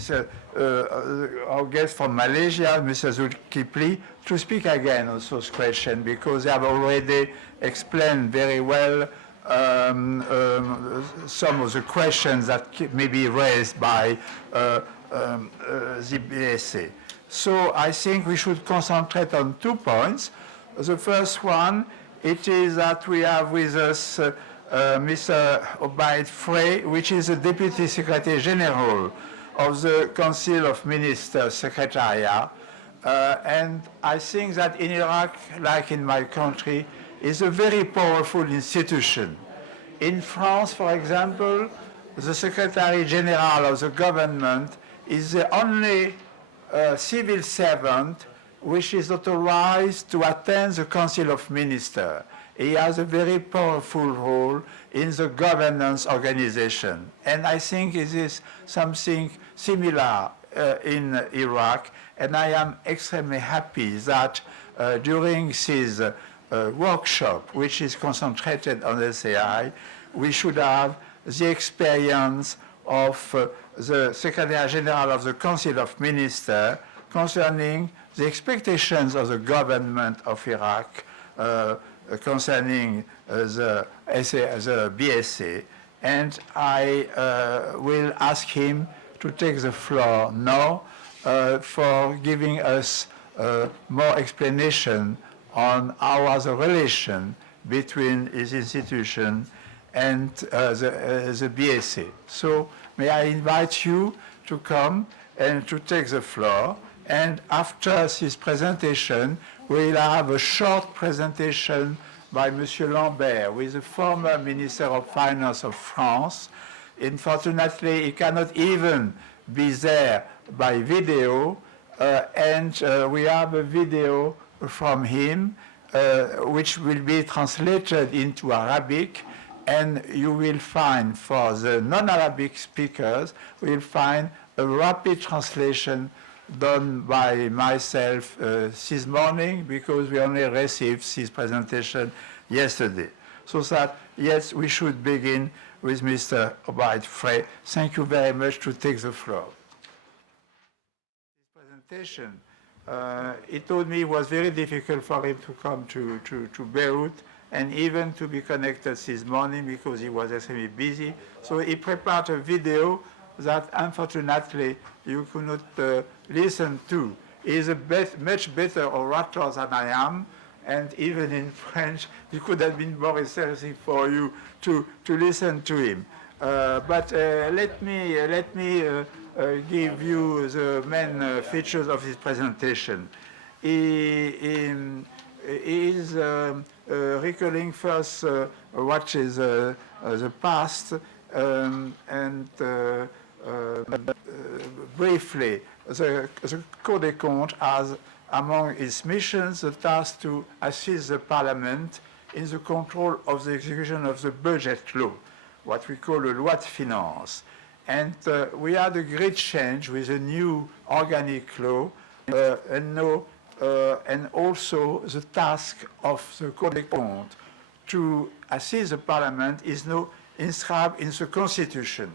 Mr. Our guest from Malaysia, Mr. Zulkifli, to speak again on those questions because they have already explained very well some of the questions that may be raised by the BSA. So I think we should concentrate on 2 points. The first one, it is that we have with us Mr. Obaid Frey, which is the Deputy Secretary General of the Council of Ministers Secretariat. And I think that in Iraq, like in my country, is a very powerful institution. In France, for example, the Secretary General of the government is the only civil servant which is authorized to attend the Council of Ministers. He has a very powerful role in the governance organization. And I think it is something similar in Iraq. And I am extremely happy that during this workshop, which is concentrated on SAI, we should have the experience of the Secretary General of the Council of Ministers concerning the expectations of the government of Iraq concerning the BSA. And I will ask him to take the floor now for giving us more explanation on how the relation between his institution and the BSA. So may I invite you to come and to take the floor. And after this presentation, we'll have a short presentation by Monsieur Lambert, who is the former Minister of Finance of France. Unfortunately, he cannot even be there by video, and we have a video from him, which will be translated into Arabic, and you will find, for the non-Arabic speakers, we'll find a rapid translation done by myself this morning, because we only received this presentation yesterday. So that, yes, we should begin with Mr. Obaid Frey. Thank you very much to take the floor. This presentation, he told me it was very difficult for him to come to Beirut and even to be connected this morning because he was extremely busy. So he prepared a video that unfortunately you could not listen to. He is a much better orator than I am, and even in French, it could have been more interesting for you to listen to him. But let me give you the main features of his presentation. He is recalling first what is the past and briefly, the Cour des Comptes has among its missions the task to assist the Parliament in the control of the execution of the budget law, what we call a loi de finances. And we had a great change with a new organic law, and also the task of the Cour des Comptes to assist the Parliament is now inscribed in the Constitution.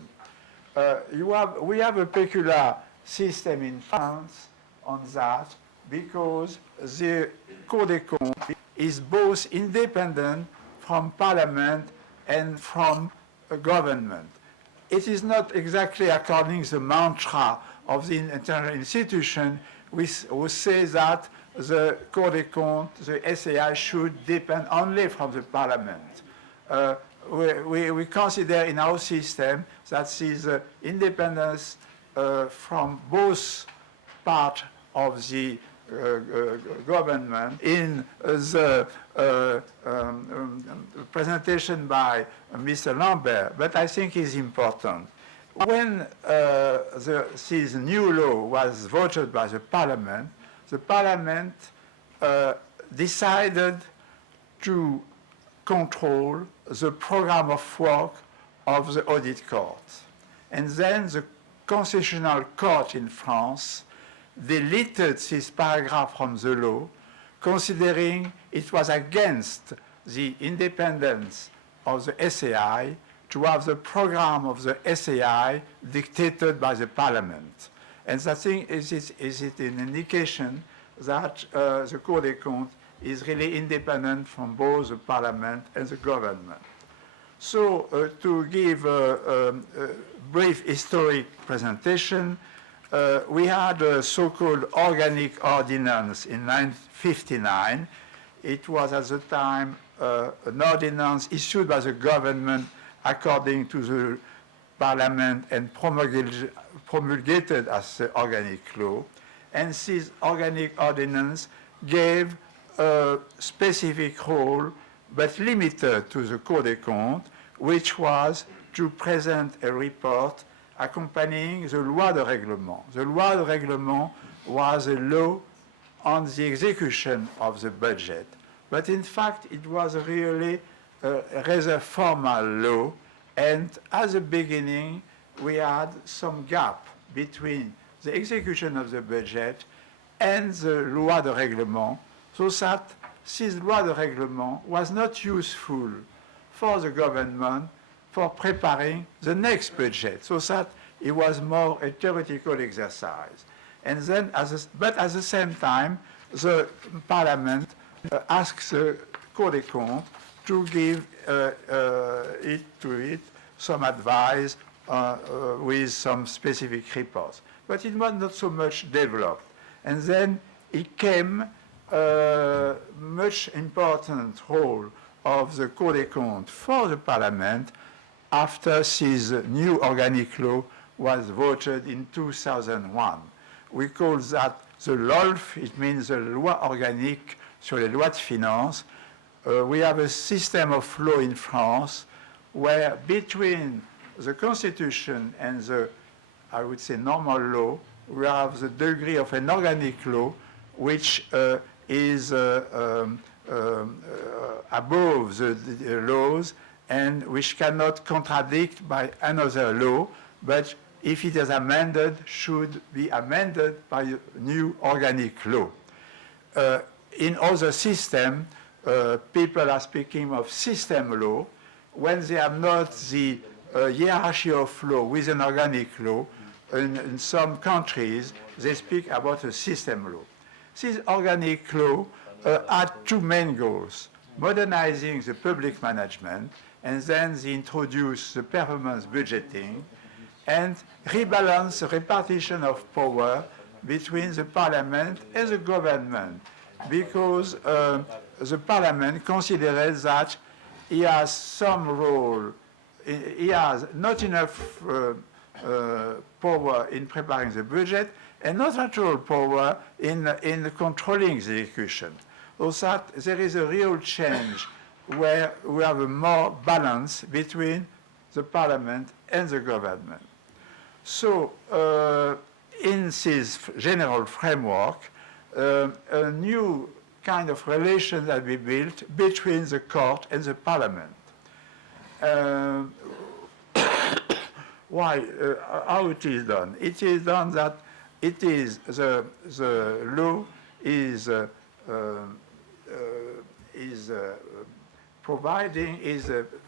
We have a peculiar system in France on that because the Cour des Comptes is both independent from Parliament and from government. It is not exactly according to the mantra of the international institution, which says that the Cour des Comptes, the SAI, should depend only from the Parliament. We consider in our system that this independence from both parts of the government. In the presentation by Mr. Lambert, but I think is important. When this new law was voted by the Parliament decided to control the program of work of the audit court. And then the Constitutional Court in France deleted this paragraph from the law, considering it was against the independence of the SAI to have the program of the SAI dictated by the Parliament. And I think is it an indication that the Cour des Comptes is really independent from both the Parliament and the government. So to give a brief historic presentation, we had a so-called organic ordinance in 1959. It was at the time an ordinance issued by the government according to the Parliament and promulgated as the organic law. And this organic ordinance gave a specific role, but limited to the Cour des Comptes, which was to present a report accompanying the loi de règlement. The loi de règlement was a law on the execution of the budget. But in fact, it was really a rather formal law. And at the beginning, we had some gap between the execution of the budget and the loi de règlement, so that this loi de règlement was not useful for the government for preparing the next budget, so that it was more a theoretical exercise. And then, but at the same time, the Parliament asks the Cour des Comptes to give it some advice with some specific reports. But it was not so much developed. And then it came a much important role of the Cour des Comptes for the Parliament after this new organic law was voted in 2001. We call that the LOLF, it means the Loi Organique sur les lois de finances. We have a system of law in France where between the Constitution and the, I would say, normal law, we have the degree of an organic law which is above the laws and which cannot contradict by another law, but if it is amended, should be amended by a new organic law. In other systems, people are speaking of system law when they have not the hierarchy of law with an organic law. In some countries, they speak about a system law. This organic law had two main goals: modernizing the public management, and then they introduce the performance budgeting, and rebalance the repartition of power between the Parliament and the government, because the Parliament considers that he has some role, he has not enough power in preparing the budget and not at all power in controlling the execution. So that there is a real change where we have a more balance between the Parliament and the government. So in this general framework, a new kind of relation that we built between the court and the Parliament. Why? How it is done? It is done that it is the law is providing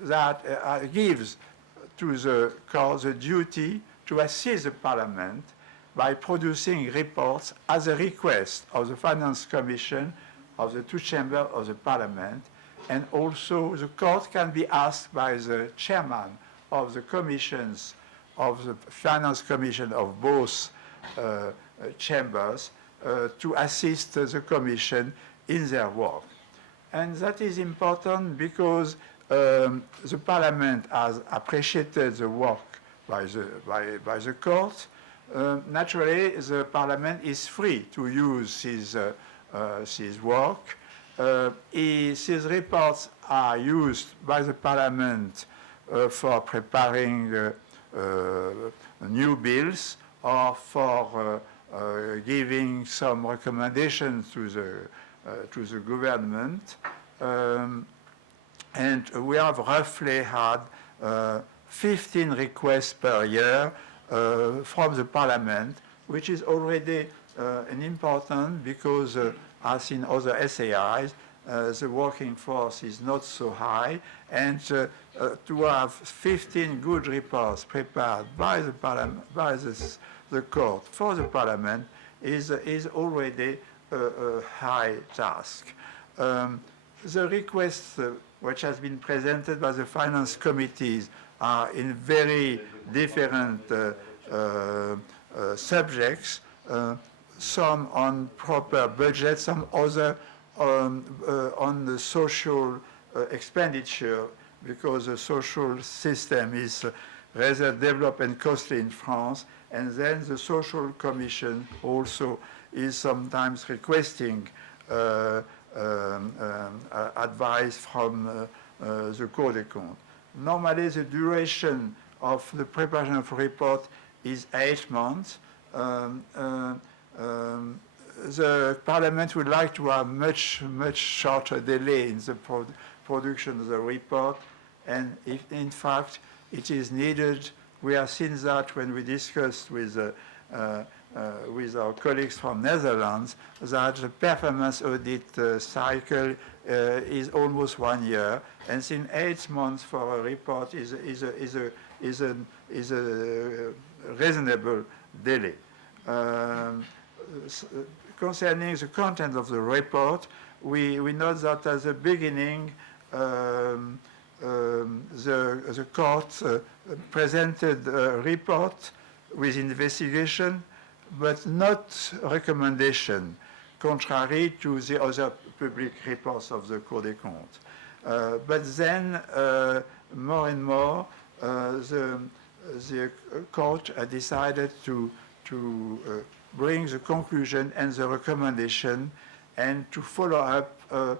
that gives to the court the duty to assist the Parliament by producing reports as a request of the Finance Commission of the two chambers of the Parliament, and also the court can be asked by the chairman of the commissions of the Finance Commission of both chambers to assist the Commission in their work. And that is important because the Parliament has appreciated the work by the court. Naturally, the Parliament is free to use his work. His reports are used by the Parliament for preparing new bills or for giving some recommendations to the government. And we have roughly had 15 requests per year from the Parliament, which is already an important because as in other SAIs, the working force is not so high, and to have 15 good reports prepared by the Parliament, by the the court for the parliament is already a high task. The requests which has been presented by the finance committees are in very different subjects, some on proper budget, some other on the social expenditure, because the social system is rather developed and costly in France, and then the social commission also is sometimes requesting advice from the Cour des Comptes. Normally, the duration of the preparation of a report is 8 months. The Parliament would like to have much shorter delay in the production of the report, and if in fact it is needed. We have seen that when we discussed with our colleagues from Netherlands, that the performance audit cycle is almost 1 year, and in 8 months for a report is a reasonable delay. Concerning the content of the report, we note that at the beginning the court presented a report with investigation, but not recommendation, contrary to the other public reports of the Cour des Comptes. But then, more and more, the court decided to bring the conclusion and the recommendation, and to follow up the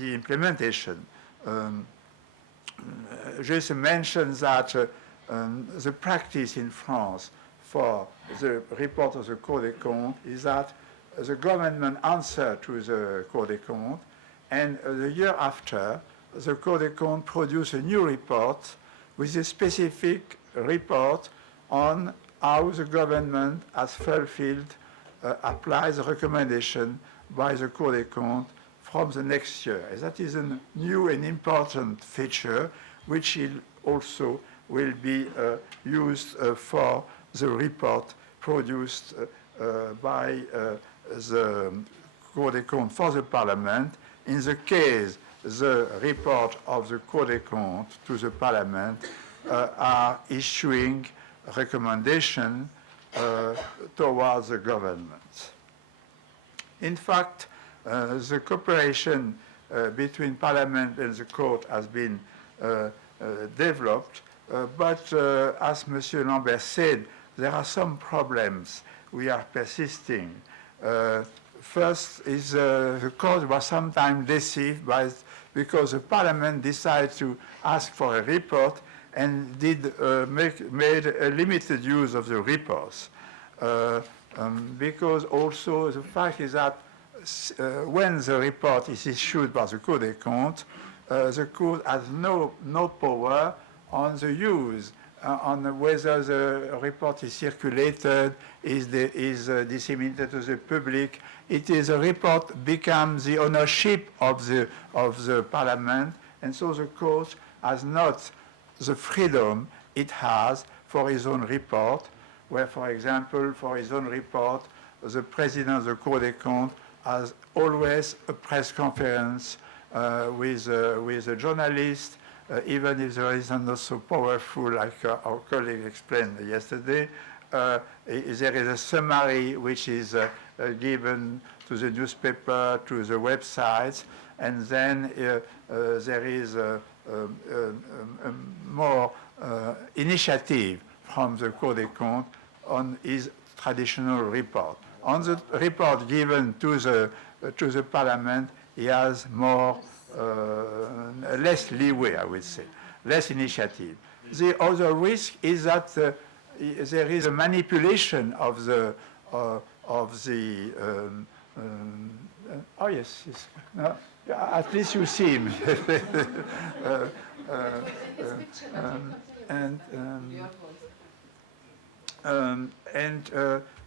implementation. Just mention that the practice in France for the report of the Cour des Comptes is that the government answers to the Cour des Comptes, and the year after, the Cour des Comptes produce a new report with a specific report on how the government has fulfilled, applies the recommendation by the Cour des Comptes from the next year. And that is a new and important feature, which also will be used for the report produced by the Cour des Comptes for the Parliament. In the case, the report of the Cour des Comptes to the Parliament are issuing recommendation towards the government. In fact, the cooperation between Parliament and the Court has been developed, but as Monsieur Lambert said, there are some problems we are persisting. First is the Court was sometimes deceived because the Parliament decided to ask for a report and made a limited use of the reports. Because also the fact is that when the report is issued by the Cour des Comptes, the Court has no power on the use, on whether the report is circulated, is disseminated to the public. It is a report becomes the ownership of the Parliament, and so the Court has not the freedom it has for his own report, where, for example, for his own report, the President of the Cour des Comptes has always a press conference with a journalist, even if there is not so powerful, like our colleague explained yesterday. There is a summary which is given to the newspaper, to the websites, and then there is more initiative from the Cour des Comptes on his traditional report. On the report given to the Parliament, he has less leeway, I would say, less initiative. The other risk is that there is a manipulation of the oh yes, no, at least you see him.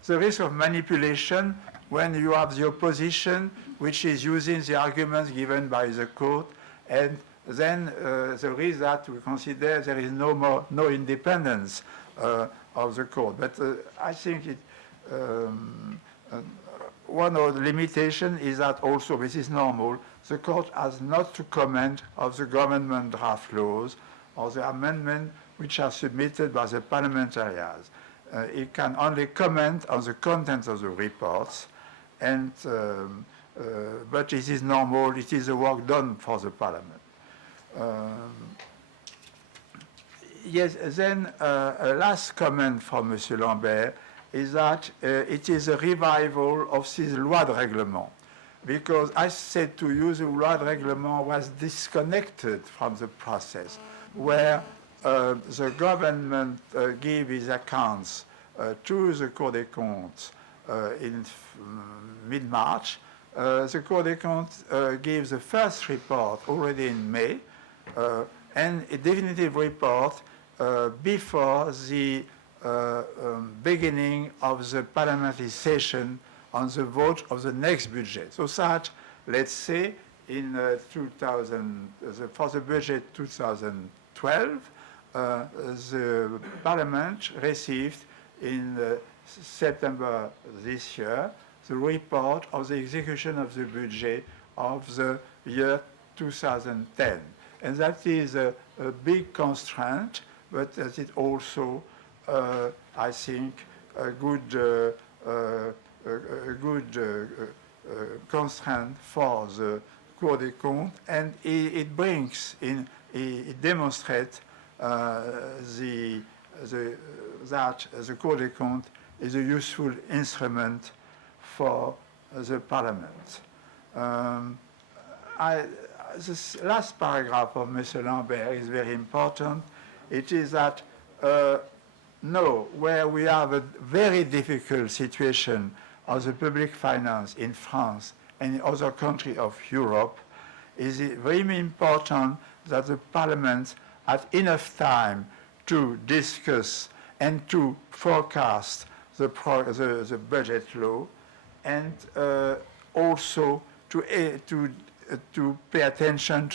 The risk of manipulation when you have the opposition, which is using the arguments given by the court, and then the risk that we consider there is no independence of the court. But I think one of the limitations is that also, this is normal, the court has not to comment on the government draft laws or the amendments which are submitted by the parliamentarians. It can only comment on the contents of the reports, and but it is normal, it is the work done for the parliament. Yes, then a last comment from Monsieur Lambert is that it is a revival of this loi de règlement, because I said to you the loi de règlement was disconnected from the process, where the government gave its accounts to the Cour des comptes in mid-March. The Cour des comptes gave the first report already in May, and a definitive report before the beginning of the parliamentary session on the vote of the next budget. So that, let's say, in for the budget 2012, the Parliament received in September this year the report of the execution of the budget of the year 2010. And that is a big constraint, but that is also, I think, a good, constraint for the Cour des comptes, and it brings in, it demonstrates that the Cour des comptes is a useful instrument for the Parliament. This last paragraph of Mr. Lambert is very important. It is that no, where we have a very difficult situation of the public finance in France and in other countries of Europe, is it very important that the Parliament had enough time to discuss and to forecast the budget law, and also to pay attention